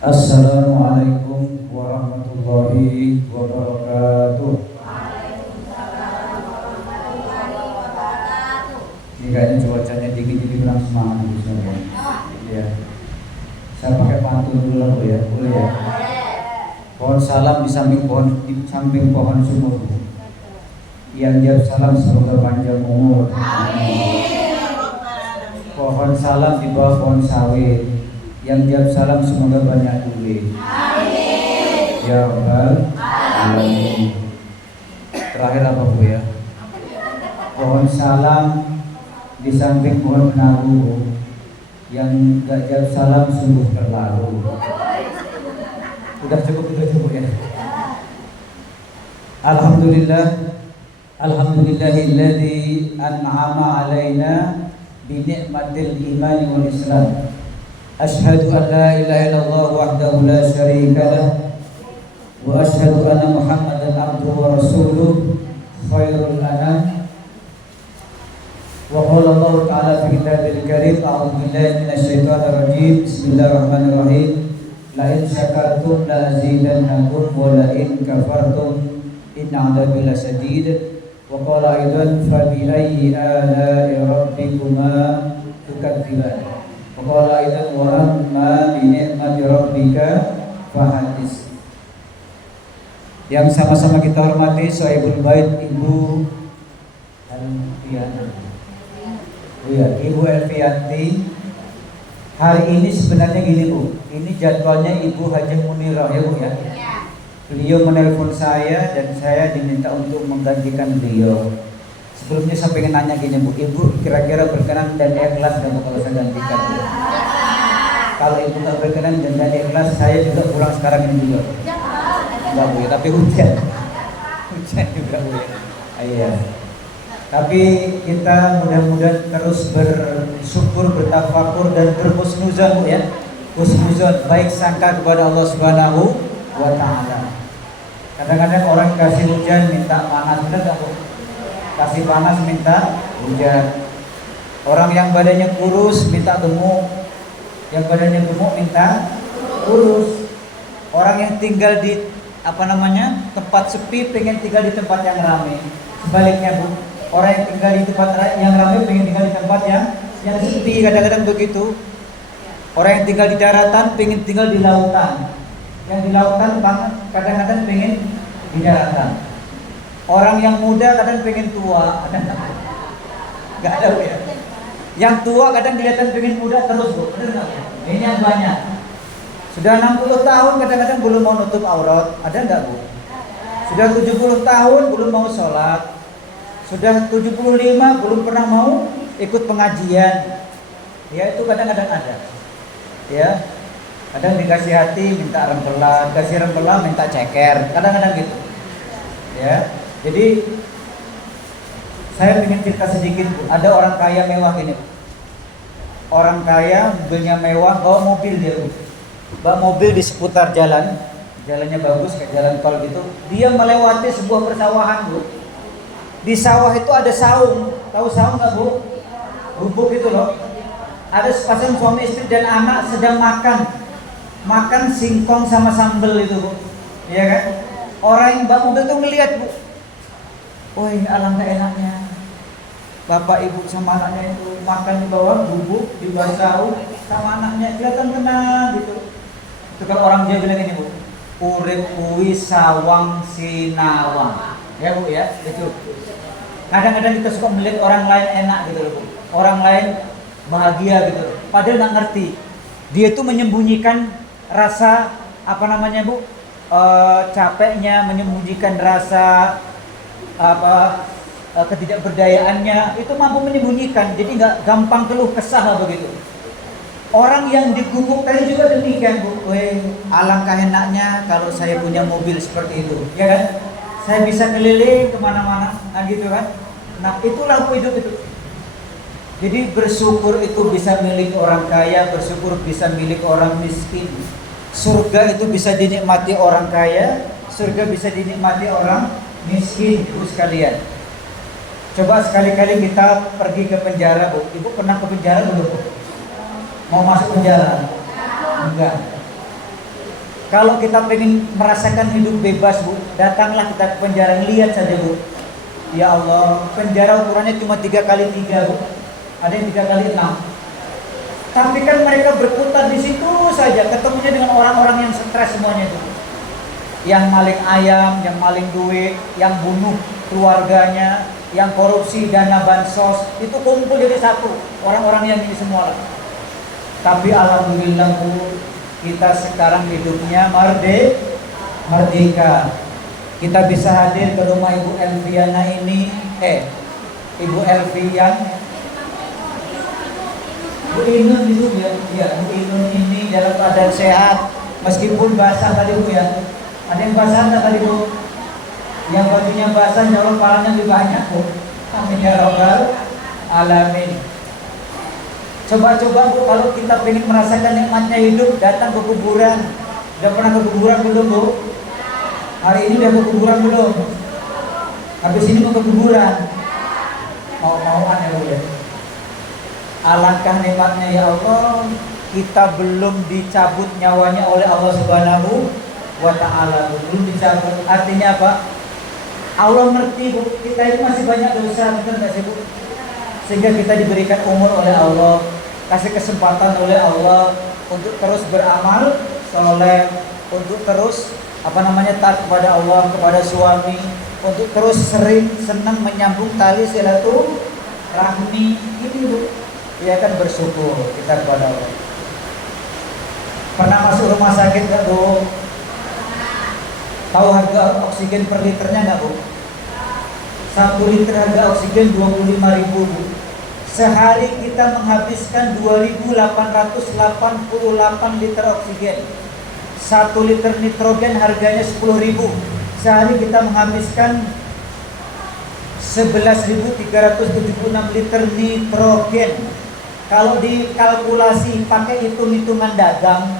Assalamualaikum warahmatullahi wabarakatuh. Ini kayaknya cuacanya dingin jadi kurang semangat gitu semua. Ya. Saya pakai pantun dulu lah ya, boleh ya. Pohon salam di samping pohon sumur. Yang jawab salam semoga panjang umur. Pohon salam di bawah pohon sawit. Yang jawab salam semoga banyak duit. Amin. Ya Rabbal Alamin. Terakhir apa Bu ya? Pohon salam di samping pohon penaru. Yang gak jawab salam sungguh terlalu. Udah cukup ya. Alhamdulillah. Alhamdulillahilladzi an'ama alaina bi ni'matil imani wal islam. Ashhadu an la ilaha illallah wahdahu la syarika lah wa ashhadu anna Muhammadan abduhu wa rasuluh khairul anam. Wa qala Allah ta'ala fi kitabil karim a'udzu billahi minasyaitonir rajim. Bismillahirrahmanirrahim. La in syakartum la azidannakum wa la in kafartum inna 'adzabi lasyadid. Wa qala aidan fa bi ayyi ala'i rabbikuma tukadziban. Qala aidan wa amma bi ni'mati rabbika fahadits. Yang sama-sama kita hormati Sahibul Bait Ibu Elvianti. Ibu Elvianti. Hari ini sebenarnya gini Bu, ini jadwalnya Ibu Haji Munirah ya Bu ya. Beliau menelpon saya dan saya diminta untuk menggantikan beliau. Sebelumnya saya pengen nanya gini Bu, Ibu kira-kira berkenan dan ikhlas dan kalau saya gantikan Bu? Kalau Ibu tak berkenan dan ikhlas, saya juga pulang sekarang ini juga. Enggak Bu, tapi hujan juga Bu ya. Iya. Tapi kita mudah-mudahan terus bersyukur, bertafakur dan berhusnuzon Bu ya. Husnuzon, baik sangka kepada Allah Subhanahu wa taala. Kadang-kadang orang kasih hujan minta panas, benar enggak Bu? Kasih panas minta hujan. Orang yang badannya kurus minta gemuk. Yang badannya gemuk minta kurus. Orang yang tinggal di tempat sepi pengen tinggal di tempat yang ramai. Sebaliknya Bu, orang yang tinggal di tempat yang ramai pengen tinggal di tempat yang sepi. Kadang-kadang begitu. Orang yang tinggal di daratan pengen tinggal di lautan. Yang di lautan kadang-kadang pengen di daratan. Orang yang muda kadang pengen tua, kadang nggak ada Bu ya. Yang tua kadang kelihatan pengen muda terus Bu. Ini yang banyak. Sudah 60 tahun kadang-kadang belum mau nutup aurat, ada nggak Bu? Sudah 70 tahun belum mau sholat. Sudah 75 belum pernah mau ikut pengajian. Ya itu kadang-kadang ada. Ya. Kadang dikasih hati minta rempelan, kasih rempelan minta ceker, kadang-kadang gitu. Ya. Jadi saya ingin cerita sedikit Bu. Ada orang kaya mewah ini Bu. Orang kaya mobilnya mewah, bawa mobil dia Bu. Bawa mobil di seputar jalan. Jalannya bagus kayak jalan tol gitu. Dia melewati sebuah persawahan Bu. Di sawah itu ada saung. Tahu saung nggak Bu? Gubuk itu loh. Ada sepasang suami istri dan anak sedang makan singkong sama sambal itu Bu. Iya kan? Orang yang bawa mobil itu ngelihat Bu. Woi, alangkah enaknya bapak ibu sama anaknya itu makan di bawah bubuk, di bawah saung sama anaknya, kelihatan tenang gitu. Itu kalau orang Jawa bilang ini Bu, urip kuwi sawang sinawang. Ya Bu ya, itu. Kadang-kadang kita suka melihat orang lain enak gitu loh Bu. Orang lain bahagia gitu. Padahal nggak ngerti. Dia itu menyembunyikan rasa Bu? Capeknya, menyembunyikan rasa ketidakberdayaannya, itu mampu menyembunyikan, jadi nggak gampang keluh kesah begitu. Orang yang di gubuk tadi juga demikian Bu. Alangkah enaknya kalau saya punya mobil seperti itu, ya kan? Saya bisa keliling kemana-mana, nah gitu kan? Nah itulah hidup itu. Jadi bersyukur itu bisa milik orang kaya, bersyukur bisa milik orang miskin. Surga itu bisa dinikmati orang kaya, surga bisa dinikmati orang miskin Bu sekalian. Coba sekali-kali kita pergi ke penjara Bu. Ibu pernah ke penjara belum Bu? Mau masuk penjara? Enggak. Kalau kita pengen merasakan hidup bebas, Bu, datanglah kita ke penjara, lihat saja, Bu. Ya Allah, penjara ukurannya cuma 3x3, Bu. Ada yang 3x6. Tapi kan mereka berputar di situ saja, ketemunya dengan orang-orang yang stres semuanya itu. Yang maling ayam, yang maling duit, yang bunuh keluarganya, yang korupsi dana bansos, itu kumpul jadi satu. Orang-orang yang ini semua. Tapi alhamdulillah, Bu, kita sekarang hidupnya merdeka. Kita bisa hadir ke rumah Ibu Elviana ini, Ibu Elvian, Bu Inun itu ya, Bu Inun ini dalam keadaan sehat, meskipun basah tadi, Bu ya. Ada yang basah nggak tadi, Bu? Yang bajunya basah, jauh palanya lebih banyak, Bu. Amin ya rabbal alamin. Coba-coba, Bu, kalau kita ingin merasakan nikmatnya hidup, datang ke kuburan. Sudah pernah ke kuburan belum, Bu? Hari ini udah ke kuburan belum? Habis ini mau ke kuburan? Mau-mauan ya, Bu ya? Alangkah nikmatnya ya Allah, kita belum dicabut nyawanya oleh Allah Subhanahu wa ta'ala. Belum dicabut. Artinya apa? Allah ngerti, Bu, kita itu masih banyak dosa, benar nggak sih, Bu? Sehingga kita diberikan umur oleh Allah, kasih kesempatan oleh Allah untuk terus beramal soleh, untuk terus taat kepada Allah, kepada suami, untuk terus sering senang menyambung tali silaturahmi. Ini, Bu, ya kan, bersyukur kita kepada Allah. Pernah masuk rumah sakit nggak, Bu? Tahu harga oksigen per liternya nggak, Bu? 1 liter harga oksigen 25.000, Bu. Sehari kita menghabiskan 2.888 liter oksigen. 1 liter nitrogen harganya 10.000. Sehari kita menghabiskan 11.376 liter nitrogen. Kalau dikalkulasi pakai hitung-hitungan dagang,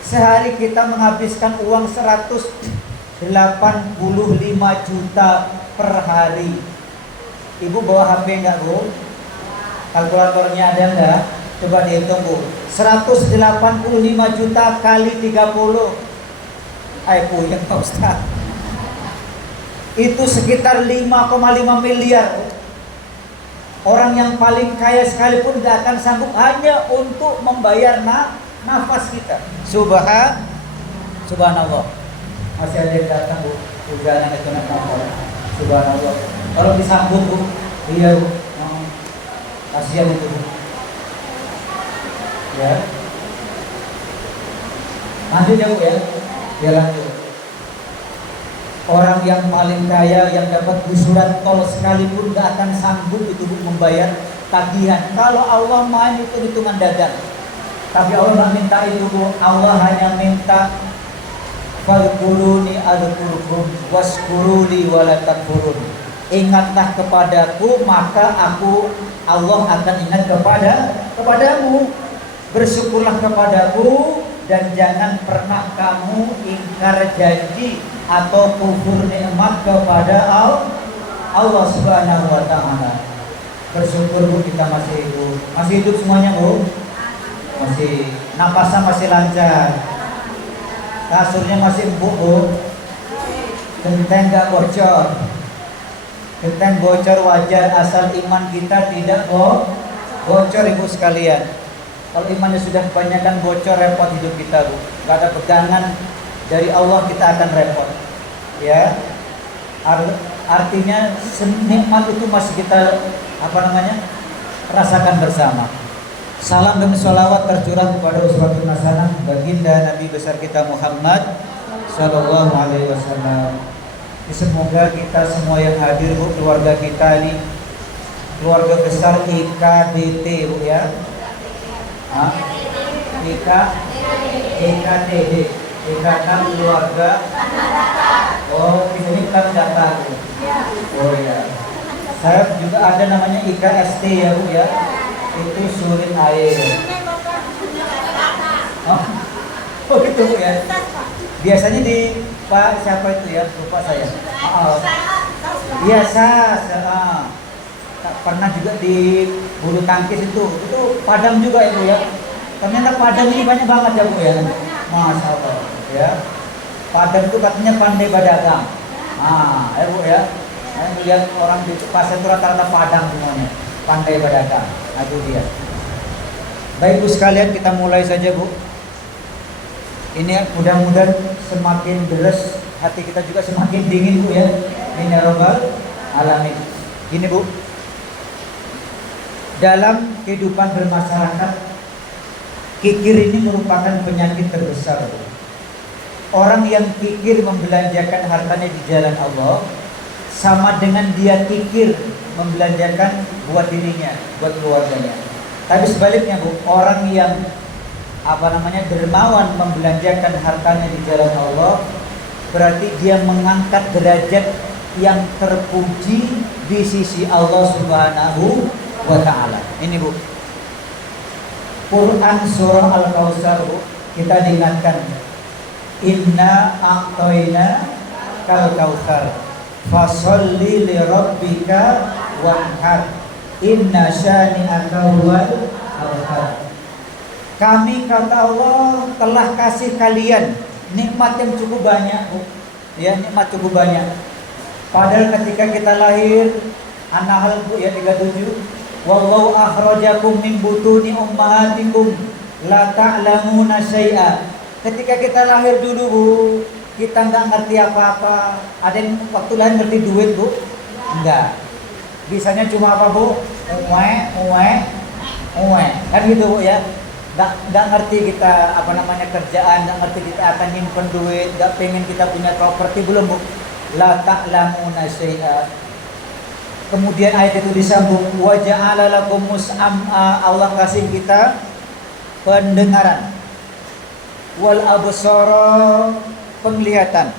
sehari kita menghabiskan uang 185 juta per hari. Ibu bawa HP enggak, Bu? Kalkulatornya ada enggak? Coba dihitung, Bu. 185 juta kali 30. Ayo puyeng, Pak Ustaz. Itu sekitar 5,5 miliar. Orang yang paling kaya sekalipun gak akan sanggup hanya untuk membayar nafas kita. Subhanallah. Masih ada yang datang, Bu. Hujanan itu nak motor. Subhanallah. Kalau disambung, Bu, iya, Bu. Kasihan itu, Bu. Ya. Lanjut ya, Bu ya. Ya, lanjut. Orang yang paling kaya yang dapat gusuran tol sekalipun gak akan sanggup itu, Bu, membayar tagihan. Kalau Allah main itu hitungan dagang. Tapi Allah gak minta itu, Bu. Allah hanya minta fadhkuruni adzkurkum waskuruli wala takfurun. Ingatlah kepadaku, maka Allah akan ingat kepadamu. Bersyukurlah kepadaku dan jangan pernah kamu ingkar janji atau kufur nikmat kepada Allah Subhanahu wa ta'ala. Bersyukur, Bu, kita masih hidup semuanya, Bu. Masih napasnya masih lancar. Kasurnya masih empuk, Bu. Genteng gak bocor. Genteng bocor wajar asal iman kita tidak bocor, Ibu sekalian. Kalau imannya sudah kebanyakan bocor, repot hidup kita, Bu. Gak ada pegangan dari Allah, kita akan repot. Ya. Artinya nikmat itu masih kita rasakan bersama. Salam dan sholawat tercurah kepada uswatun hasanah baginda Nabi besar kita Muhammad sallallahu alaihi wasallam. Semoga kita semua yang hadir, Bu, keluarga kita ini keluarga besar IKDT, Bu ya. IKTD, Ikatan Keluarga. Oh, ini kan data, Bu. Oh ya. Saya juga ada namanya IKST ya, Bu ya. Itu sulit air. Oh gitu, Bu ya. Biasanya di Pak siapa itu ya? Lupa saya. Biasa. Pernah juga di bulu tangkis itu Padang juga ya, Bu ya. Ternyata Padang ini banyak banget ya, Bu ya. Masya Allah. ya. Padang itu katanya pandai berdagang. Ah, Bu ya. Saya melihat orang di pasar itu rata-rata Padang semuanya, pandai berdagang. Nah, itu dia. Baik Bu sekalian, kita mulai saja Bu. Ini mudah-mudahan semakin deres, hati kita juga semakin dingin Bu ya. Ini Rabbal Alamin. Gini Bu, dalam kehidupan bermasyarakat, kikir ini merupakan penyakit terbesar Bu. Orang yang kikir membelanjakan hartanya di jalan Allah sama dengan dia kikir membelanjakan buat dirinya, buat keluarganya. Tapi sebaliknya Bu, orang yang dermawan membelanjakan hartanya di jalan Allah, berarti dia mengangkat derajat yang terpuji di sisi Allah Subhanahu wa Ta'ala. Ini Bu, Quran surah Al-Kautsar Bu, kita diingatkan, inna a'toina kal kautsar fasholli li rabbika wanhar inna syani'aka huwal abtar. Kami, kata Allah, telah kasih kalian nikmat yang cukup banyak Bu. Ya, nikmat cukup banyak. Padahal ketika kita lahir, An-Nahl Bu ya 37, wallahu akhrajakum min butuni ummahatikum la ta'lamuna syai'a. Ketika kita lahir dulu Bu, kita nggak ngerti apa-apa. Ada yang waktu lahir ngerti duit Bu? Enggak. Bisanya cuma apa Bu? Uwe. Kan gitu Bu ya. Nggak ngerti kita kerjaan, nggak ngerti kita akan nyimpen duit, nggak pengen kita punya properti, belum Bu. La ta'lamuna syai'a. Kemudian ayat itu disambung, wa ja'ala lakumus am'a, Allah kasih kita pendengaran, wal absara, penglihatan,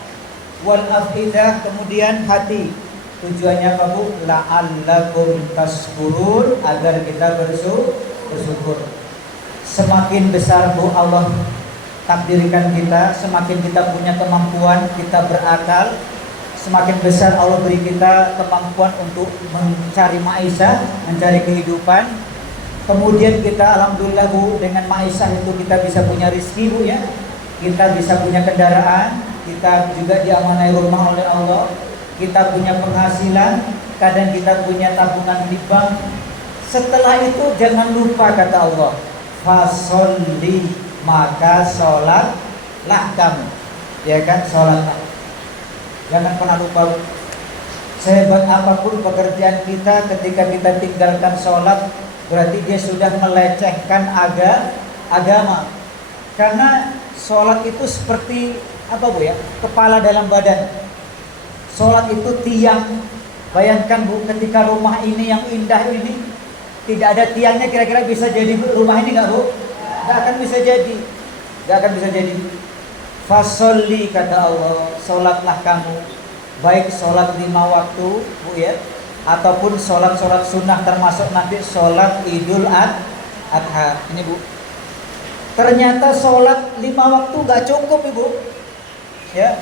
wal afidah, kemudian hati. Tujuannya apa Bu? La'allakum tashkurun, agar kita bersyukur. Semakin besar Bu Allah takdirkan kita, semakin kita punya kemampuan, kita berakal, semakin besar Allah beri kita kemampuan untuk mencari maisha, mencari kehidupan. Kemudian kita alhamdulillah Bu, dengan maisha itu kita bisa punya rezeki Bu ya. Kita bisa punya kendaraan, kita juga diamanai rumah oleh Allah, kita punya penghasilan, kadang kita punya tabungan di bank. Setelah itu jangan lupa kata Allah, fasolli, maka sholatlah kamu, ya kan, sholatlah. Jangan pernah lupa, sehebat apapun pekerjaan kita, ketika kita tinggalkan sholat, berarti dia sudah melecehkan agama. Karena sholat itu seperti apa Bu ya, kepala dalam badan. Sholat itu tiang. Bayangkan Bu, ketika rumah ini yang indah ini tidak ada tiangnya, kira-kira bisa jadi rumah ini nggak Bu? Nggak akan bisa jadi. Nggak akan bisa jadi. Fasolli kata Allah, sholatlah kamu. Baik sholat 5 waktu Bu ya, ataupun sholat sunnah, termasuk nanti sholat Idul Adha. Ini Bu, ternyata sholat 5 waktu nggak cukup Ibu ya.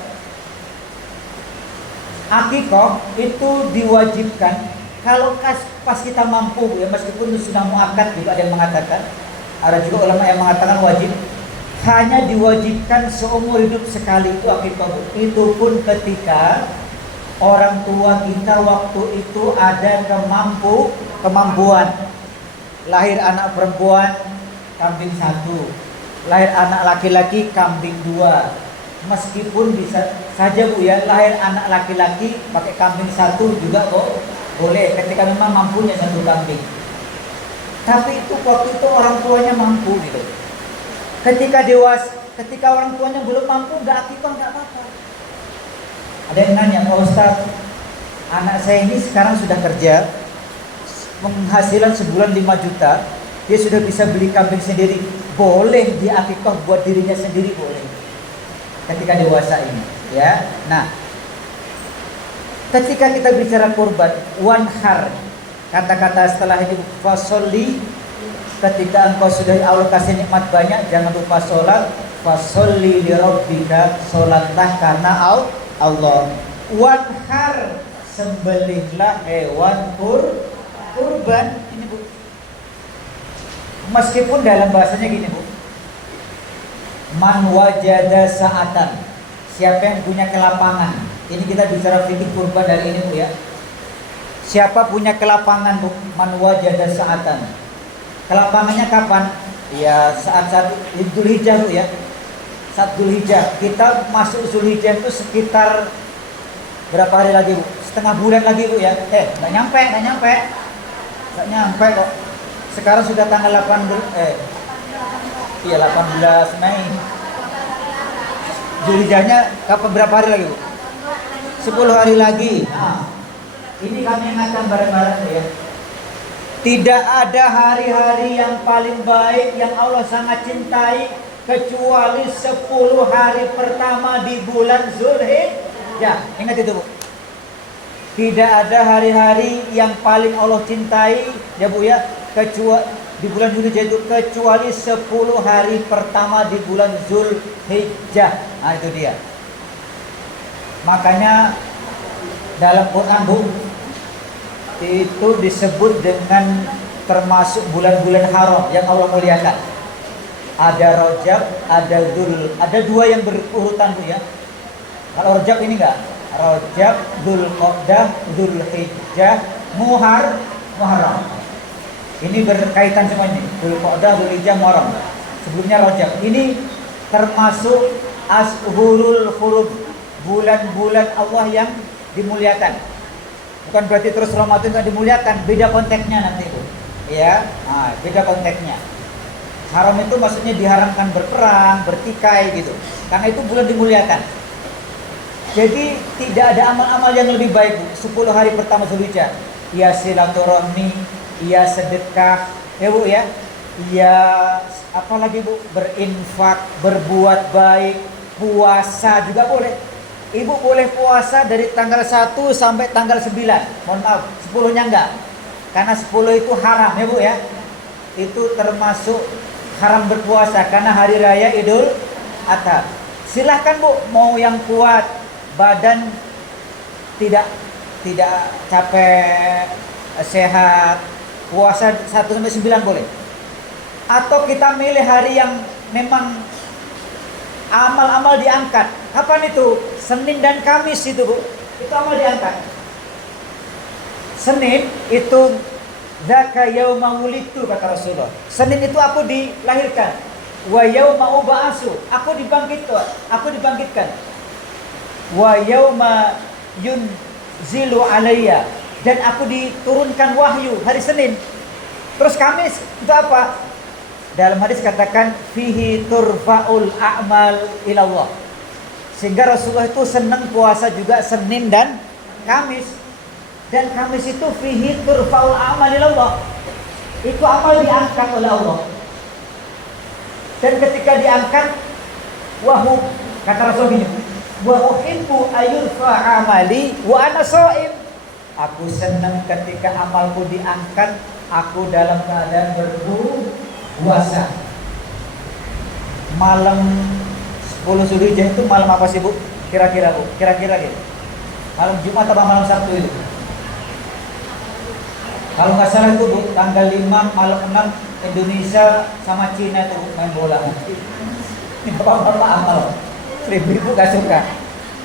Akikah itu diwajibkan kalau pas kita mampu ya, meskipun itu sudah muakkad juga ada yang mengatakan, ada juga ulama yang mengatakan wajib. Hanya diwajibkan seumur hidup sekali itu akikah. Itu pun ketika orang tua kita waktu itu ada kemampuan. Lahir anak perempuan, kambing 1. Lahir anak laki-laki, kambing 2. Meskipun bisa saja Bu ya, lahir anak laki-laki pakai kambing 1 juga kok boleh, ketika memang mampunya 1 kambing. Tapi itu waktu itu orang tuanya mampu gitu. Ketika orang tuanya belum mampu, nggak akikah nggak apa-apa. Ada yang nanya, Pak Ustadz, anak saya ini sekarang sudah kerja, penghasilan sebulan 5 juta, dia sudah bisa beli kambing sendiri, boleh dia akikah buat dirinya sendiri, boleh ketika dewasa ini ya. Nah, ketika kita bicara kurban, wanhar, kata-kata setelah ini fasolli, ketika engkau sudah Allah kasih nikmat banyak, jangan lupa sholat. Fasolli li rabbika, sholatlah karena Allah. Wanhar, sembelihlah hewan kurban. Ini Bu, meskipun dalam bahasanya gini Bu, Man wajada sa'atan. Siapa yang punya kelapangan. Ini kita bicara fikih kurban dari ini Bu ya. Siapa punya kelapangan Bu? Man wajada sa'atan. Kelapangannya kapan? Ya saat-saat Dzulhijjah Bu ya. Saat Dzulhijjah. Kita masuk Dzulhijjah itu sekitar berapa hari lagi Bu? Setengah bulan lagi Bu ya. Nggak nyampe kok. Sekarang sudah tanggal 18 Mei. Dzulhijjahnya kapan, berapa hari lagi Bu? 10 hari lagi. Nah, ini kami ingatkan bareng-bareng ya. Tidak ada hari-hari yang paling baik yang Allah sangat cintai kecuali 10 hari pertama di bulan Dzulhijjah. Ingat itu Bu. Tidak ada hari-hari yang paling Allah cintai ya Bu ya, kecuali di bulan Dzulhijjah itu, kecuali 10 hari pertama di bulan Dzulhijjah. Nah itu dia. Makanya dalam Quran Bu, itu disebut dengan termasuk bulan-bulan haram yang Allah muliakan. Ada Rajab, ada ada dua yang berurutan Bu ya. Kalau Rajab ini enggak, Rajab, Dzulqa'dah, Dzulhijjah, Muharram. Ini berkaitan semua ini. Dzulqa'dah, Dzulhijjah, Muharram. Sebelumnya Rajab. Ini termasuk ashurul hurum, bulan-bulan Allah yang dimuliakan. Bukan berarti terus Ramadan tidak dimuliakan, beda konteksnya nanti Bu. Ya, beda konteksnya. Haram itu maksudnya diharamkan berperang, bertikai gitu. Karena itu bulan dimuliakan. Jadi tidak ada amal-amal yang lebih baik Bu. 10 hari pertama Dzulhijjah. Ya silaturahmi, ya sedekah, ya Bu ya. Ya apalagi Bu, berinfak, berbuat baik, puasa juga boleh. Ibu boleh puasa dari tanggal 1 sampai tanggal 9. Mohon maaf, 10-nya enggak. Karena 10 itu haram ya Bu ya. Itu termasuk haram berpuasa karena hari raya Idul Adha. Silahkan Bu, mau yang kuat, badan tidak capek, sehat, puasa 1 sampai 9 boleh. Atau kita milih hari yang memang amal-amal diangkat. Kapan itu? Senin dan Kamis itu Bu. Itu amal diangkat. Senin itu dzaka yauma wulidtu kata Rasulullah. Senin itu aku dilahirkan. Wa yauma ub'atsu, aku dibangkitkan. Wa yauma yunzilu alayya, dan aku diturunkan wahyu hari Senin. Terus Kamis itu apa? Dalam hadis katakan fihi turfa'ul a'mal ilallah. Sehingga Rasulullah itu senang puasa juga Senin dan Kamis. Dan Kamis itu fihi turfa'ul a'mal ilallah. Itu amal diangkat oleh Allah. Dan ketika diangkat, kata Rasulullah, wa uhibbu ayurfa amali wa ana shaim. Aku senang ketika amalku diangkat, aku dalam keadaan berpuasa. Malam 10 Dzulhijjah itu malam apa sih Bu? Kira-kira Bu? Kira-kira gitu. Malam Jumat atau malam Sabtu itu? Kalau nggak salah itu Bu, tanggal 5 malam 6 Indonesia sama Cina itu main bola. Ini bapak-bapak amal. Ibu gak suka.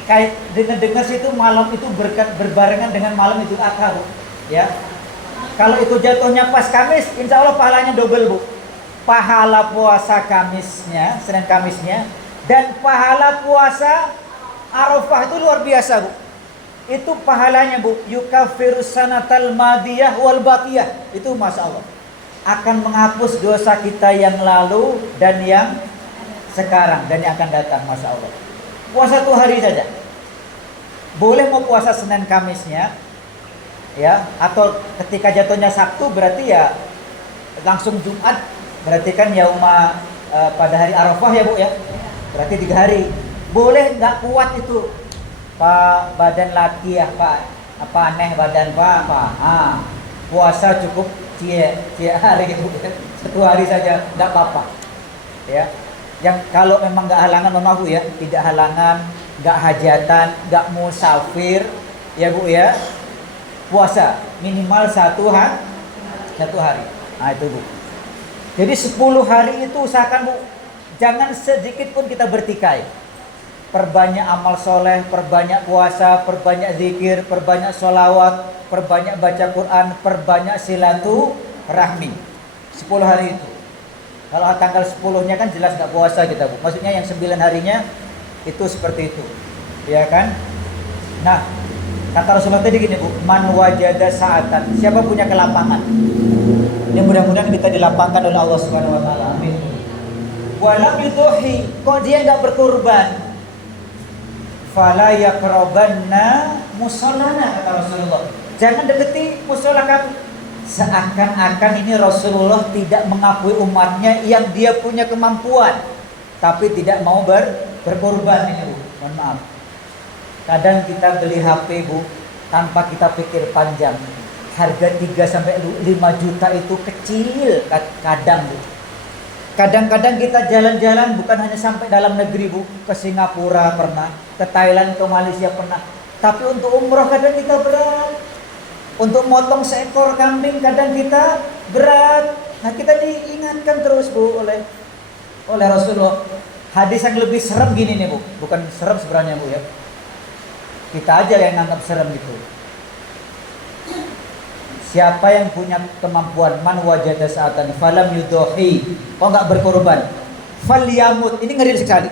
Kayak dengar sih itu malam itu berbarengan dengan malam Idul Adha Bu. Ya. Kalau itu jatuhnya pas Kamis, insya Allah pahalanya double Bu. Pahala puasa Kamisnya, Senin Kamisnya, dan pahala puasa Arafah itu luar biasa Bu. Itu pahalanya Bu, yukaffirus sanatal madiyah wal baqiyah. Itu Masya Allah, akan menghapus dosa kita yang lalu dan yang sekarang dan yang akan datang. Masya Allah. Puasa 1 hari saja. Boleh mau puasa Senin Kamisnya, ya, atau ketika jatuhnya Sabtu berarti ya langsung Jumat, berarti kan yauma pada hari Arafah ya Bu ya. Berarti 3 hari. Boleh nggak kuat itu Pak, badan laki ya Pak, apa aneh badan Pak, puasa cukup cie hari Bu. 1 hari saja nggak apa-apa. Ya. Yang kalau memang nggak halangan, mohon maaf Bu ya, tidak halangan, nggak hajatan, nggak musafir, ya Bu ya, puasa minimal 1 hari. Nah itu Bu. Jadi 10 hari itu usahakan Bu, Jangan sedikit pun kita bertikai. Perbanyak amal soleh, perbanyak puasa, perbanyak zikir, perbanyak sholawat, perbanyak baca Quran, perbanyak silaturahmi. 10 hari itu. Kalau tanggal 10-nya kan jelas nggak puasa kita, Bu. Maksudnya yang 9 harinya itu seperti itu. Ya kan? Nah, kata Rasulullah tadi gini, Bu, man wajada sa'atan. Siapa punya kelapangan? Ini mudah-mudahan kita dilapangkan oleh Allah Subhanahu wa taala. Amin. Walam yuduhi, kok dia nggak berkurban? Fala yaqrabanna musallana, kata Rasulullah. Jangan deketi musola kami. Seakan-akan ini Rasulullah tidak mengakui umatnya yang dia punya kemampuan tapi tidak mau berkorban ini, Bu. Mohon maaf. Kadang kita beli HP, Bu, tanpa kita pikir panjang. Harga 3 sampai 5 juta itu kecil kadang, Bu. Kadang-kadang kita jalan-jalan bukan hanya sampai dalam negeri, Bu, ke Singapura pernah, ke Thailand, ke Malaysia pernah. Tapi untuk umroh kadang kita berat. Untuk motong seekor kambing kadang kita berat. Nah, kita diingatkan terus, Bu, oleh Rasulullah. Hadis yang lebih serem gini nih, Bu. Bukan serem sebenarnya, Bu, ya. Kita aja yang nganggap serem gitu. Siapa yang punya kemampuan, man wajada sa'atan falam yudohi, kok nggak berkorban, falyamut, ini ngeri sekali,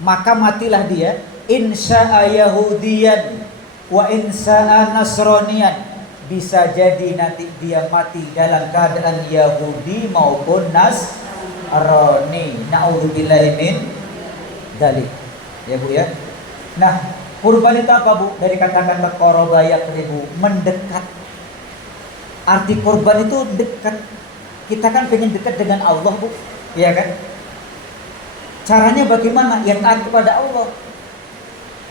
maka matilah dia, insya'a yahudiyan wa insya'a nasronian. Bisa jadi nanti dia mati dalam keadaan Yahudi maupun Nasrani. Na'udzubillahi min dzalik. Ya, Bu, ya. Nah, kurban itu apa, Bu? Dari kata-kata qorobayak, Bu, mendekat. Arti kurban itu dekat. Kita kan pengen dekat dengan Allah, Bu. Iya kan? Caranya bagaimana? Ya taat kepada Allah.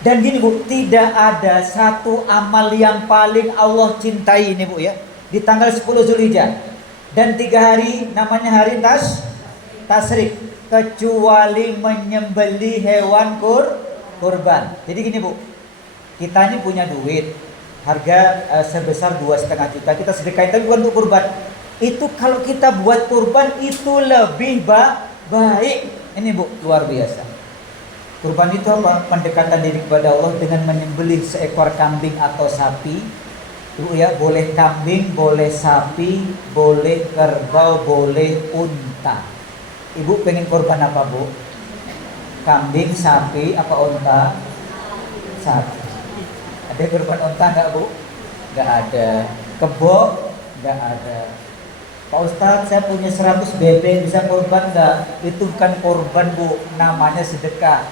Dan gini, Bu, tidak ada satu amal yang paling Allah cintai ini, Bu, ya. Di tanggal 10 Zulhijjah. Dan 3 hari namanya hari tasrik. Kecuali menyembelih hewan kurban. Jadi gini, Bu. Kita ini punya duit. Harga sebesar 2,5 juta. Kita sedekahin, tapi bukan untuk kurban. Itu kalau kita buat kurban itu lebih baik. Ini, Bu, luar biasa. Kurban itu apa? Pendekatan diri kepada Allah dengan menyembelih seekor kambing atau sapi. Ibu, ya, boleh kambing, boleh sapi, boleh kerbau, boleh unta. Ibu pengen kurban apa, Bu? Kambing, sapi, apa unta? Sapi. Ada kurban unta nggak, Bu? Nggak ada. Kebo? Nggak ada. Pak Ustadz, saya punya 100 bebek, bisa kurban nggak? Itu bukan kurban, Bu, namanya sedekah.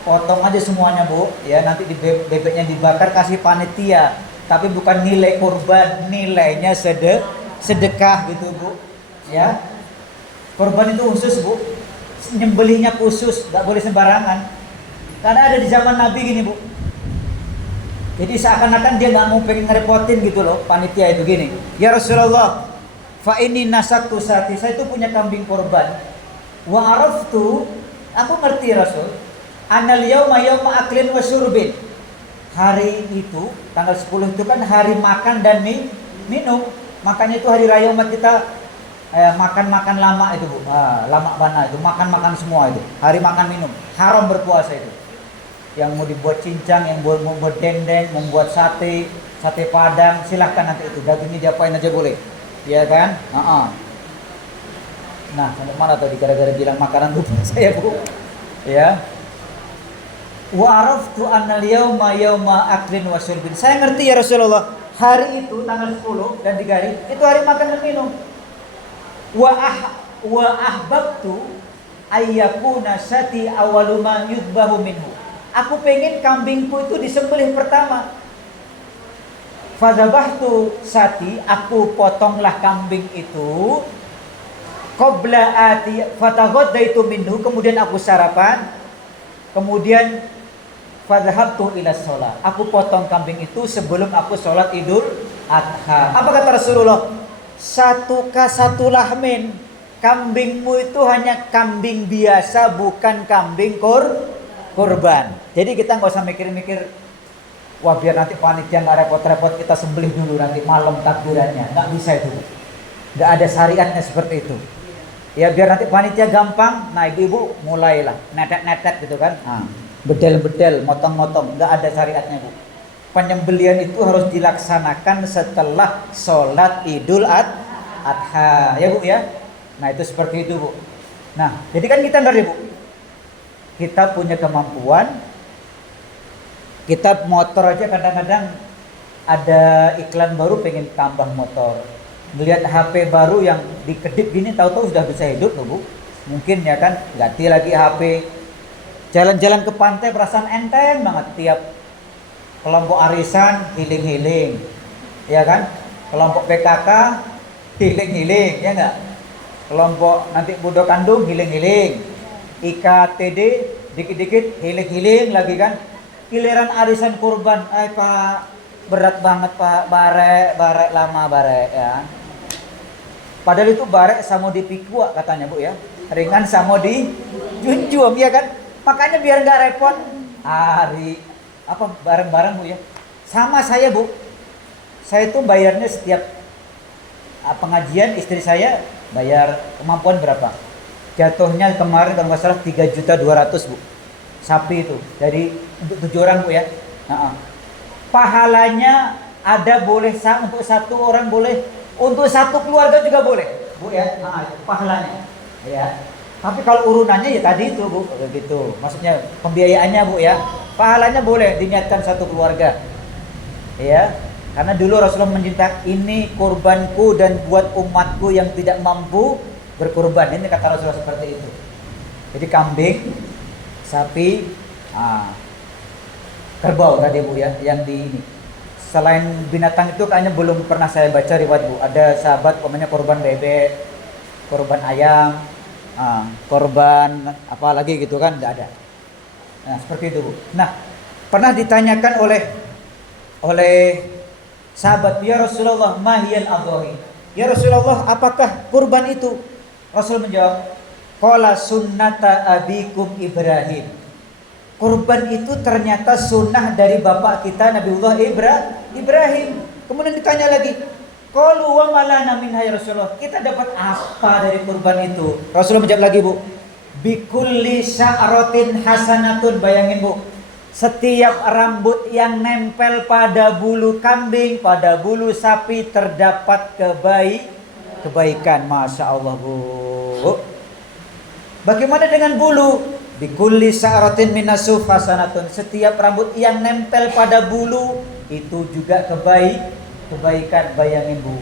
Potong aja semuanya, Bu, ya, nanti bebeknya dibakar, kasih panitia, tapi bukan nilai kurban, nilainya sedekah gitu, Bu, ya. Kurban itu khusus, Bu, nyembelihnya khusus, nggak boleh sembarangan. Karena ada di zaman Nabi gini, Bu, jadi seakan-akan dia nggak mau pengen ngerepotin gitu loh, panitia itu gini, ya Rasulullah, fa ini nasatu sati, saya itu punya kambing kurban, wa araftu, aku ngerti Rasul, anal yauma yauma aklin wa syurbin. Hari itu tanggal 10 itu kan hari makan dan minum. Makanya itu hari raya umat kita makan lama itu, Bu. Lama bana itu, makan semua itu. Hari makan minum. Haram berpuasa itu. Yang mau dibuat cincang, yang mau buat dendeng, membuat sate padang, silahkan nanti itu. Dagingnya diapain aja boleh. Iya kan? Nah, sampai mana tadi gara-gara bilang makanan lupa saya, Bu. Ya. Wa araftu annal yauma yauma aklin wa syurbin. Saya ngerti ya Rasulullah, hari itu tanggal 10 dan 3 hari itu hari makan dan minum. Wa ahbabtu ayyakuna syati awwalu ma yudbahu minhu. Aku pengen kambingku itu disembelih pertama. Fadzabahtu syati, aku potonglah kambing itu. Qabla ati fataghaddaitu minhu, kemudian aku sarapan. Kemudian fadhabtu ila sholat, aku potong kambing itu sebelum aku sholat Idul Adha. Apa kata Rasulullah? Satu kasatu lahmin, kambingmu itu hanya kambing biasa, bukan kambing kurban. Jadi kita nggak usah mikir-mikir, wah biar nanti panitia nggak repot-repot, kita sembelih dulu nanti malam takbirannya. Nggak bisa itu, nggak ada syariatnya seperti itu. Ya biar nanti panitia gampang. Nah ibu-ibu mulailah netek-netek gitu kan. Nah, bedel-bedel, motong-motong, nggak ada syariatnya bu. Penyembelian itu harus dilaksanakan setelah sholat Idul Adha, ya bu ya. Nah itu seperti itu bu. Nah jadi kan kita ngerti bu, kita punya kemampuan, kita motor aja kadang-kadang ada iklan baru pengen tambah motor, melihat HP baru yang dikedip gini tahu-tahu sudah bisa hidup loh bu. Mungkin ya kan ganti lagi HP, jalan-jalan ke pantai perasaan enteng banget, tiap kelompok arisan healing-healing, ya kan, kelompok PKK healing-healing, ya enggak, kelompok nanti Budo Kandung healing-healing, IKTD dikit-dikit healing-healing lagi kan, giliran arisan kurban, pak berat banget pak, barek lama barek ya. Padahal itu barek sama dipikua katanya bu ya, ringan sama di junjung ya kan. Makanya biar nggak repot hari apa bareng-bareng bu ya. Sama saya bu, saya tuh bayarnya setiap pengajian, istri saya bayar kemampuan berapa. Jatuhnya kemarin kalau nggak salah 3.200.000 bu, sapi itu. Jadi untuk 7 orang bu ya. Nah, pahalanya ada boleh untuk 1 orang boleh, untuk 1 keluarga juga boleh bu ya. Nah, pahalanya ya. Tapi kalau urunannya ya tadi itu bu, begitu. Maksudnya pembiayaannya bu ya. Pahalanya boleh diniatkan 1 keluarga, ya. Karena dulu Rasulullah mencinta ini kurbanku dan buat umatku yang tidak mampu berkurban. Ini kata Rasulullah seperti itu. Jadi kambing, sapi, kerbau tadi bu ya, yang di ini. Selain binatang itu kayaknya belum pernah saya baca riwayat bu. Ada sahabat namanya korban bebek, korban ayam, korban apa lagi gitu kan, nggak ada. Nah seperti itu bu. Nah pernah ditanyakan oleh sahabat, ya Rasulullah mahiyal adhahi, ya Rasulullah apakah kurban itu? Rasul menjawab, qala sunnata abikum Ibrahim. Kurban itu ternyata sunnah dari bapak kita Nabiullah Ibrahim. Kemudian ditanya lagi, qalu wa malana minha ya Rasulullah, kita dapat apa dari kurban itu? Rasulullah menjawab lagi bu, bikulli sya'ratin hasanatun. Bayangin bu, setiap rambut yang nempel pada bulu kambing, pada bulu sapi terdapat kebaikan. Masya Allah bu. Bagaimana dengan bulu? Bikulli sya'ratin minasuf hasanatun. Setiap rambut yang nempel pada bulu itu juga kebaikan. Bayangin bu,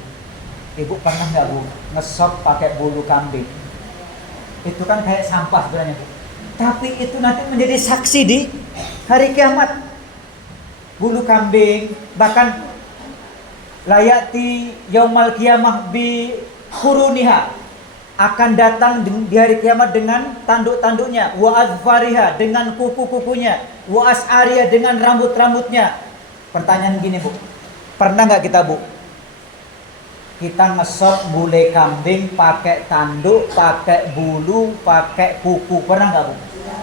ibu pernah nggak bu ngesop pakai bulu kambing? Itu kan kayak sampah sebenarnya bu. Tapi itu nanti menjadi saksi di hari kiamat. Bulu kambing bahkan layati yaumal qiyamah bi khuruniha, akan datang di hari kiamat dengan tanduk-tanduknya, wa azfariha dengan kuku-kukunya, wa as'ariha dengan rambut-rambutnya. Pertanyaan gini bu, pernah nggak kita bu, kita ngesop bule kambing pakai tanduk, pakai bulu, pakai kuku, pernah nggak bu?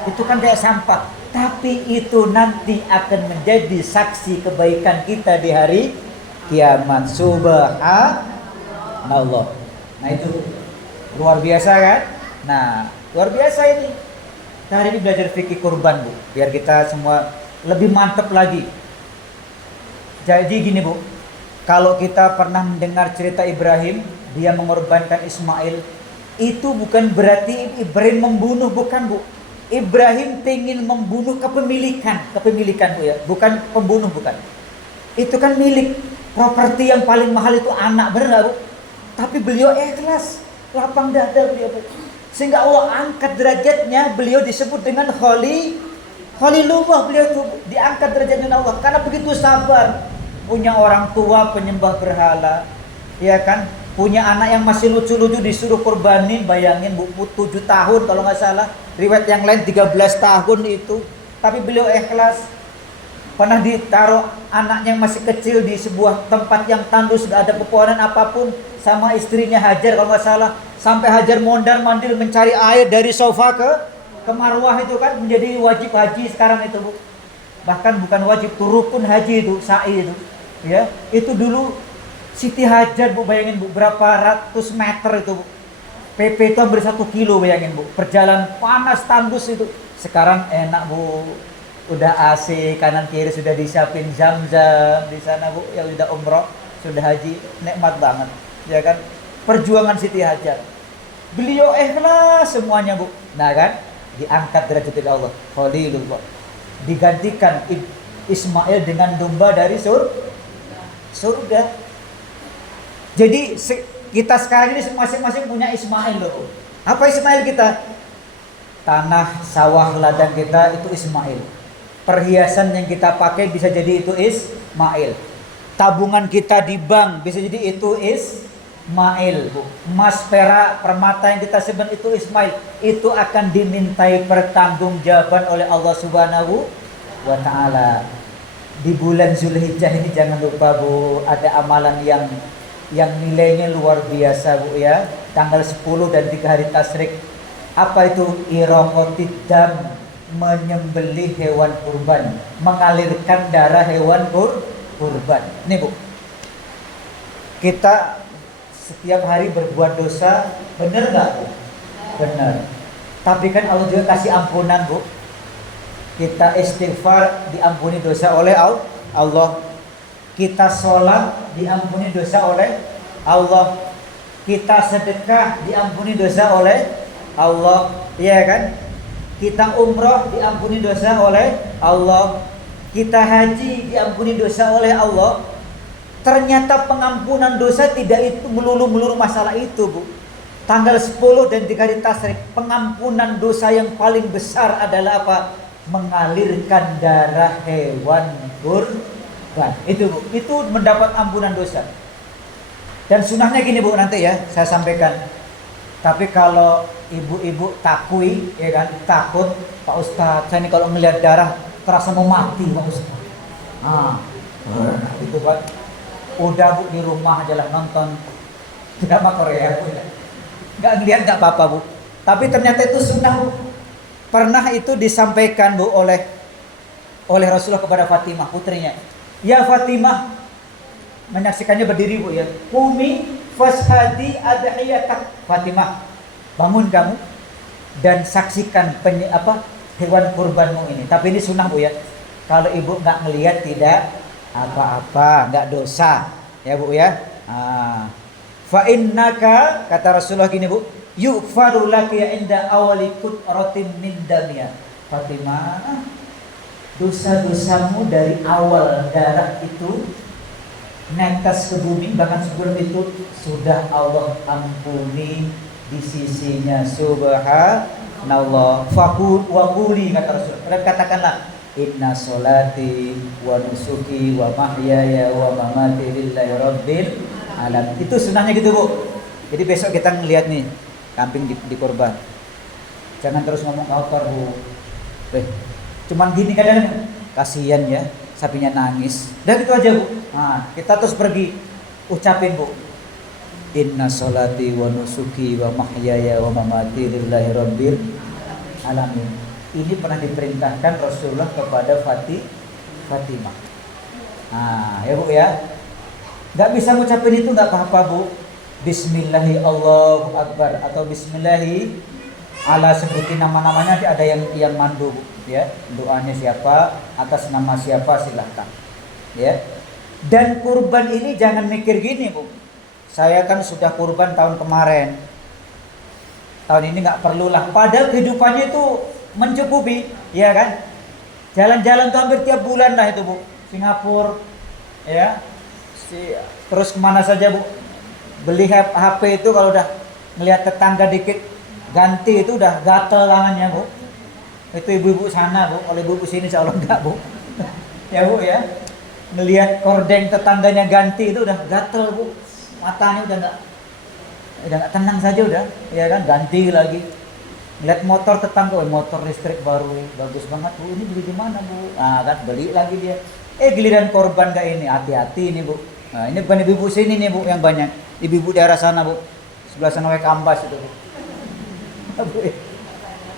Itu kan kayak sampah, tapi itu nanti akan menjadi saksi kebaikan kita di hari kiamat. Subhanallah. Nah itu luar biasa kan? Nah luar biasa ini. Kita hari ini belajar fikih kurban bu, biar kita semua lebih mantap lagi. Jadi gini bu, kalau kita pernah mendengar cerita Ibrahim, dia mengorbankan Ismail, itu bukan berarti Ibrahim membunuh, bukan bu. Ibrahim ingin membunuh kepemilikan bu ya, bukan pembunuh, bukan. Itu kan milik, properti yang paling mahal itu anak, benar nggak bu? Tapi beliau ikhlas, lapang dada beliau bu, sehingga Allah angkat derajatnya. Beliau disebut dengan Khalilullah, beliau itu diangkat derajatnya Allah karena begitu sabar. Punya orang tua penyembah berhala, ya kan, punya anak yang masih lucu-lucu disuruh kurbanin. Bayangin bu, 7 tahun kalau nggak salah, riwayat yang lain 13 tahun itu, tapi beliau ikhlas. Pernah ditaruh anaknya yang masih kecil di sebuah tempat yang tandus, gak ada pepohonan apapun, sama istrinya Hajar kalau nggak salah, sampai Hajar mondar mandir mencari air dari sofa ke Marwah, itu kan menjadi wajib haji sekarang itu bu. Bahkan bukan wajib, itu rukun haji itu, sa'i itu ya. Itu dulu Siti Hajar bu, bayangin bu, berapa ratus meter itu bu, PP itu hampir 1 kilo, bayangin Bu. Perjalanan panas tandus itu. Sekarang enak Bu. Udah AC kanan kiri, sudah disiapin zam-zam di sana Bu. Yang sudah umroh, sudah haji, nikmat banget. Ya kan? Perjuangan Siti Hajar. Beliau ikhlas semuanya Bu. Nah kan? Diangkat derajat Allah. Khalilullah. Digantikan Ismail dengan domba dari surga. Jadi kita sekarang ini masing-masing punya Ismail loh. Apa Ismail kita? Tanah, sawah, ladang kita itu Ismail. Perhiasan yang kita pakai bisa jadi itu Ismail. Tabungan kita di bank bisa jadi itu Ismail, Bu. Emas, perak, permata yang kita simpan itu Ismail. Itu akan dimintai pertanggungjawaban oleh Allah Subhanahu wa taala. Di bulan Zulhijjah ini jangan lupa Bu, ada amalan yang nilainya luar biasa Bu ya. Tanggal 10 dan 3 hari tasyrik. Apa itu? Iraqatid dam, menyembelih hewan kurban, mengalirkan darah hewan kurban. Nih Bu, kita setiap hari berbuat dosa, benar nggak Bu? Benar. Tapi kan Allah juga kasih ampunan Bu. Kita istighfar, diampuni dosa oleh Allah. Kita sholat, diampuni dosa oleh Allah. Kita sedekah, diampuni dosa oleh Allah. Iya kan? Kita umroh, diampuni dosa oleh Allah. Kita haji, diampuni dosa oleh Allah. Ternyata pengampunan dosa tidak itu melulu masalah itu Bu. Tanggal 10 dan 3 hari tasyrik, pengampunan dosa yang paling besar adalah apa? Mengalirkan darah hewan kurban. Itu Bu, itu mendapat ampunan dosa. Dan sunahnya gini Bu, nanti ya saya sampaikan. Tapi kalau ibu-ibu takui, ya kan, takut, Pak Ustadz, saya ini kalau melihat darah terasa mau mati Pak Ustadz. Itu kan. Udah Bu, di rumah aja lah nonton drama Korea Bu. Nggak ngelihat nggak apa-apa Bu. Tapi ternyata itu sunnah Bu. Pernah itu disampaikan Bu oleh Rasulullah kepada Fatimah putrinya. Ya Fatimah, menyaksikannya berdiri Bu ya. Qumi fashhadi adhiyatak. Fatimah, bangun kamu dan saksikan hewan kurbanmu ini. Tapi ini sunnah Bu ya. Kalau ibu nggak ngelihat tidak apa-apa, nggak dosa ya Bu ya. Fa innaka, kata Rasulullah gini Bu, yughfaru laki inda awali qutratin min damia. Fatimah, dosa-dosamu dari awal darah itu netes ke bumi, bahkan sebelum itu sudah Allah ampuni di sisinya. Subhanallah. Waquli, kata Rasul. Dan katakanlah, inna sholati wa nusuki wa mahyaya wa mamati lillahi rabbil alamin. Itu sunahnya gitu Bu. Jadi besok kita ngelihat nih kambing di korban. Jangan terus ngomong kotor Bu. Cuman gini kadang kasihan ya, sapinya nangis. Dan itu aja Bu. Nah, kita terus pergi ucapin Bu, inna sholati wa nusuki wa mahyaya wa mamati lillahi rabbil alamin. Ini pernah diperintahkan Rasulullah kepada Fatimah. Nah ya Bu ya, nggak bisa ngucapin itu nggak apa-apa Bu. Bismillahi Allahu Akbar atau Bismillahi ala, sebutin nama-namanya, ada yang mandu Bu ya. Doanya siapa, atas nama siapa, silahkan ya. Dan kurban ini jangan mikir gini Bu, saya kan sudah kurban tahun kemarin, tahun ini nggak perlulah. Padahal kehidupannya itu mencukupi, ya kan? Jalan-jalan tuh hampir tiap bulan lah itu Bu. Singapura, ya. Terus kemana saja Bu? Beli HP itu kalau udah melihat tetangga dikit ganti itu udah gatel tangannya Bu. Itu ibu-ibu sana Bu, kalau ibu-ibu sini insya Allah enggak Bu. Ya Bu ya. Melihat kordeng tetangganya ganti itu udah gatel Bu. Matanya udah nggak tenang saja udah, ya kan? Ganti lagi. Lihat motor tetangga, motor listrik baru, bagus banget Bu, ini beli di mana Bu? Nah kan beli lagi dia. Giliran korban kayak ini, hati-hati ini Bu. Nah ini bukan ibu-ibu sini nih Bu yang banyak, ibu-ibu daerah sana Bu, sebelah sana wae Kambas itu Bu.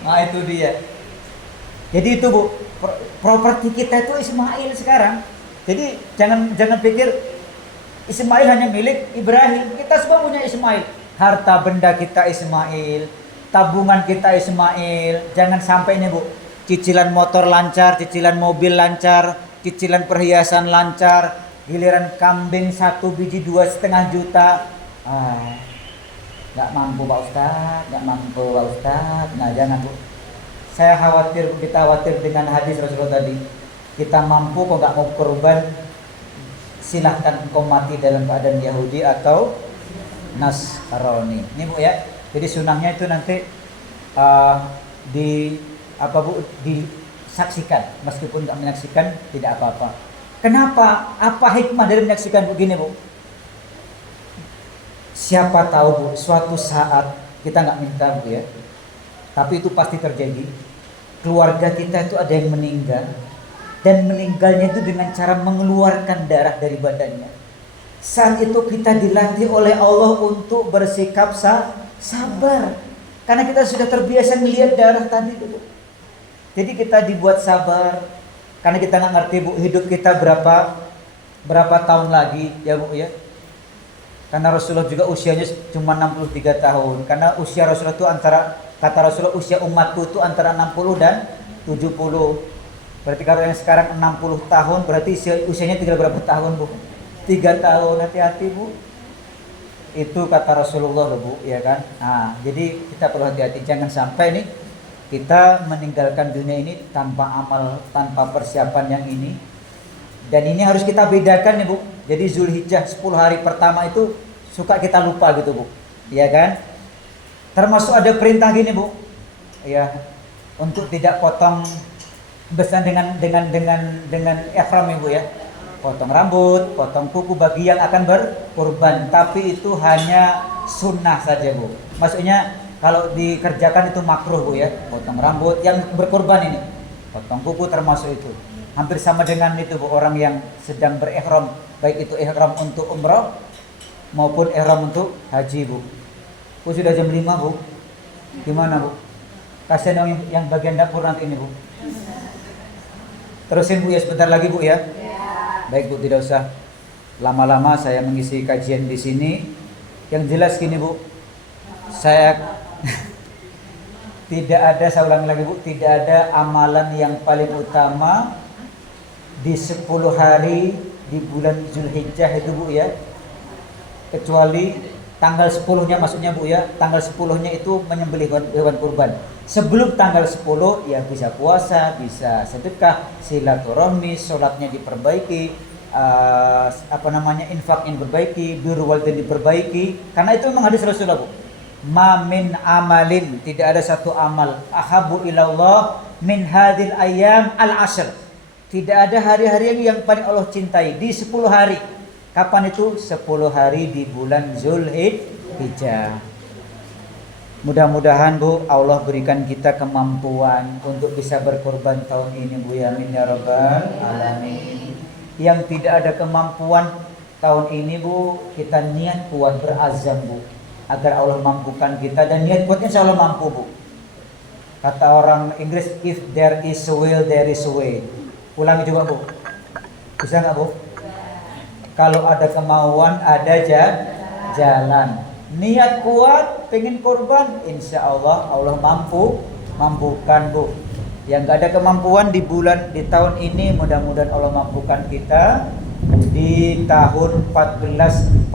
Nah itu dia. Jadi itu Bu, properti kita itu Ismail sekarang. Jadi jangan pikir Ismail hanya milik Ibrahim. Kita semua punya Ismail. harta benda kita Ismail, tabungan kita Ismail. Jangan sampai ini Bu, cicilan motor lancar, cicilan mobil lancar, cicilan perhiasan lancar, giliran kambing 1 biji 2,5 juta. Nggak mampu Pak Ustadz, nggak mampu Pak Ustadz. Nah jangan Bu. Saya khawatir, kita khawatir dengan hadis Rasulullah tadi. Kita mampu kok nggak mau kurban, silahkan engkau mati dalam keadaan Yahudi atau Nasrani. Ini Bu ya. Jadi sunahnya itu nanti disaksikan, meskipun nggak menyaksikan tidak apa-apa. Kenapa? Apa hikmah dari menyaksikan begini Bu? Siapa tahu Bu, suatu saat kita nggak minta Bu ya, tapi itu pasti terjadi. Keluarga kita itu ada yang meninggal, dan meninggalnya itu dengan cara mengeluarkan darah dari badannya. Saat itu kita dilatih oleh Allah untuk bersikap sabar, karena kita sudah terbiasa melihat darah tadi Bu. Jadi kita dibuat sabar, karena kita nggak ngerti Bu, hidup kita berapa tahun lagi ya Bu ya. Karena Rasulullah juga usianya cuma 63 tahun. Karena usia Rasulullah itu kata Rasulullah, usia umatku itu antara 60 dan 70. Berarti kalau yang sekarang 60 tahun, berarti usianya tinggal berapa tahun Bu? 3 tahun, hati-hati Bu. Itu kata Rasulullah loh Bu, ya kan? Nah, jadi kita perlu hati-hati, jangan sampai nih kita meninggalkan dunia ini tanpa amal, tanpa persiapan yang ini. Dan ini harus kita bedakan nih Bu. Jadi Zulhijjah 10 hari pertama itu suka kita lupa gitu Bu, ya kan? Termasuk ada perintah gini Bu, ya, untuk tidak potong besan dengan ihram Ibu ya. Potong rambut, potong kuku bagi yang akan berkurban, tapi itu hanya sunnah saja Bu. Maksudnya kalau dikerjakan itu makruh Bu ya. Potong rambut yang berkurban ini, potong kuku termasuk itu. Hampir sama dengan itu Bu, orang yang sedang berihram, baik itu ihram untuk umrah maupun ihram untuk haji Bu. Bu sudah jam 5 Bu. Gimana Bu? Kasihan yang bagian dapur nanti ini Bu. Terusin Bu ya sebentar lagi Bu ya. Baik Bu, tidak usah lama-lama saya mengisi kajian di sini. Yang jelas gini Bu, saya tidak ada, saya ulangi lagi Bu, tidak ada amalan yang paling utama di 10 hari di bulan Zulhijjah itu Bu ya, kecuali tanggal 10-nya, maksudnya Bu ya, tanggal 10-nya itu menyembelih hewan kurban. Sebelum tanggal 10 ya bisa puasa, bisa sedekah, silaturahmi, sholatnya diperbaiki, infaknya diperbaiki, birrul walidain diperbaiki, karena itu memang hadis Rasulullah Bu. Ma min amalin, tidak ada satu amal ahabu ilallah min hadil ayyam al-ashr. Tidak ada hari-hari yang paling Allah cintai di 10 hari. Kapan itu? 10 hari di bulan Zulhijjah. Mudah-mudahan Bu, Allah berikan kita kemampuan untuk bisa berkorban tahun ini Bu ya, amin ya rabbal alamin. Yang tidak ada kemampuan tahun ini Bu, kita niat kuat, berazam Bu, agar Allah mampukan kita, dan niat kuat insya Allah mampu Bu. Kata orang Inggris, if there is a will, there is a way. Ulangi coba Bu, bisa nggak Bu? Kalau ada kemauan, ada jalan. Niat kuat, pengen korban, insya Allah Allah mampukan Bu. Yang nggak ada kemampuan di tahun ini, mudah-mudahan Allah mampukan kita di tahun 1447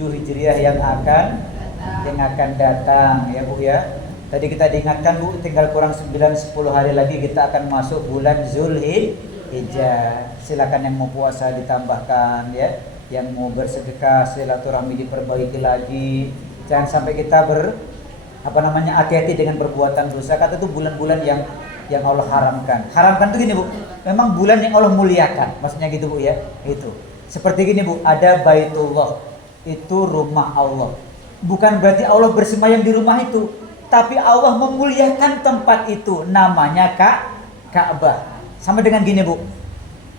Hijriah yang akan datang ya Bu ya. Tadi kita diingatkan Bu, tinggal kurang 9-10 hari lagi kita akan masuk bulan Zulhijjah. Silakan yang mau puasa ditambahkan ya, yang mau bersedekah, silaturahmi diperbaiki lagi. Jangan sampai kita hati-hati dengan perbuatan dosa. Kata itu bulan-bulan yang Allah haramkan. Haramkan itu gini Bu, memang bulan yang Allah muliakan, maksudnya gitu Bu ya. Itu seperti gini Bu, ada Baitullah, itu rumah Allah. Bukan berarti Allah bersemayam di rumah itu, tapi Allah memuliakan tempat itu, namanya Ka'bah. Sama dengan gini Bu,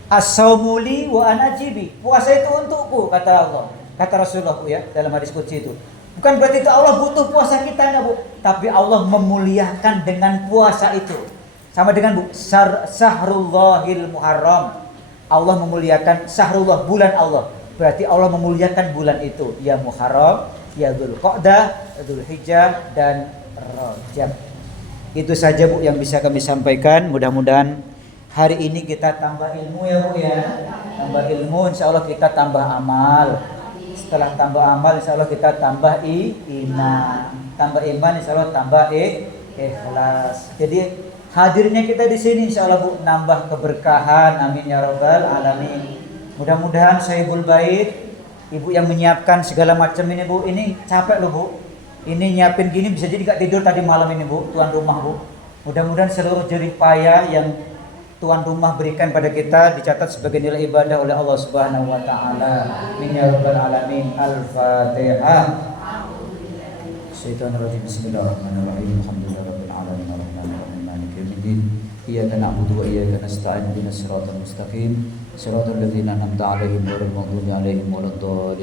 as-saumuli wa anajibi, puasa itu untukku, kata Allah, kata Rasulullah Bu ya, dalam hadis qudsi itu. Bukan berarti itu Allah butuh puasa kita enggak Bu, tapi Allah memuliakan dengan puasa itu. Sama dengan Bu, Sahrullahil Muharram, Allah memuliakan Sahrullah, bulan Allah. Berarti Allah memuliakan bulan itu, ya Muharram, ya Dzulqa'dah, Dzulhijjah dan Rajab. Itu saja Bu yang bisa kami sampaikan. Mudah-mudahan hari ini kita tambah ilmu ya Bu ya. Tambah ilmu, insya Allah kita tambah amal. Setelah tambah amal, insya Allah kita tambah iman. Tambah iman, insya Allah tambah ikhlas. Jadi hadirnya kita di sini insya Allah Bu nambah keberkahan. Amin ya rabbal alamin. Mudah-mudahan Sahibul Bait, ibu yang menyiapkan segala macam ini Bu, ini capek loh Bu. Ini nyiapin gini bisa jadi gak tidur tadi malam ini Bu, tuan rumah Bu. Mudah-mudahan seluruh jerih payah yang tuan rumah berikan pada kita dicatat sebagai nilai ibadah oleh Allah Subhanahu wa taala. Amin ya rabbal alamin. Al-Fatihah. Syaitanirrajim. Bismillahirrahmanirrahim. Alhamdulillahirabbil alamin arrahmanir rahim maliki yaumiddin. Iyyaka na'budu wa iyyaka nasta'in ihdinas siratal mustaqim. Siratal ladzina an'amta 'alaihim ghairil maghdubi 'alaihim waladdallin.